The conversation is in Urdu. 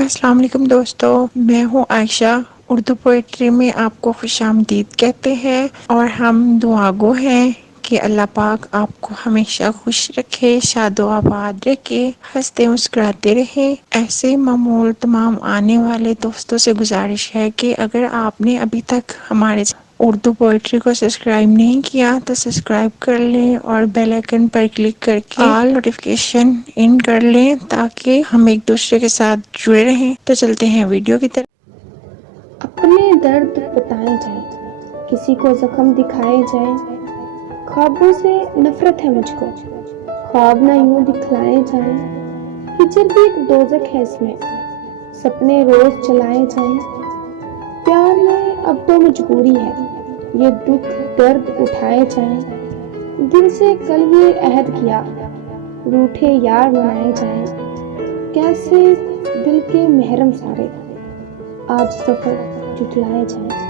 السلام علیکم دوستو، میں ہوں عائشہ۔ اردو پوئٹری میں آپ کو خوش آمدید کہتے ہیں، اور ہم دعا گو ہیں کہ اللہ پاک آپ کو ہمیشہ خوش رکھے، شاد و آباد رکھے، ہنستے مسکراتے رہے۔ ایسے معمول تمام آنے والے دوستوں سے گزارش ہے کہ اگر آپ نے ابھی تک ہمارے اردو پوئٹری کو سبسکرائب نہیں کیا تو سبسکرائب کر لیں اور بیل آئکن پر کلک کر کے آل نوٹیفیکیشن ان کر لیں تاکہ ہم ایک دوسرے کے ساتھ جڑے رہیں۔ تو چلتے ہیں ویڈیو کی طرف۔ اپنے درد بتائے جائیں، کسی کو زخم دکھائے جائیں، خوابوں سے نفرت ہے مجھ کو، خواب نہ یوں دکھلائے جائیں، ہجر بھی ایک دوزخ ہے اس میں، سپنے روز چلائے جائیں، پیار میں اب تو مجبوری ہے، یہ دکھ درد اٹھائے جائیں، دل سے کل یہ عہد کیا، روٹھے یار منائے جائیں، کیسے دل کے محرم سارے آج سفر جٹلائے جائیں۔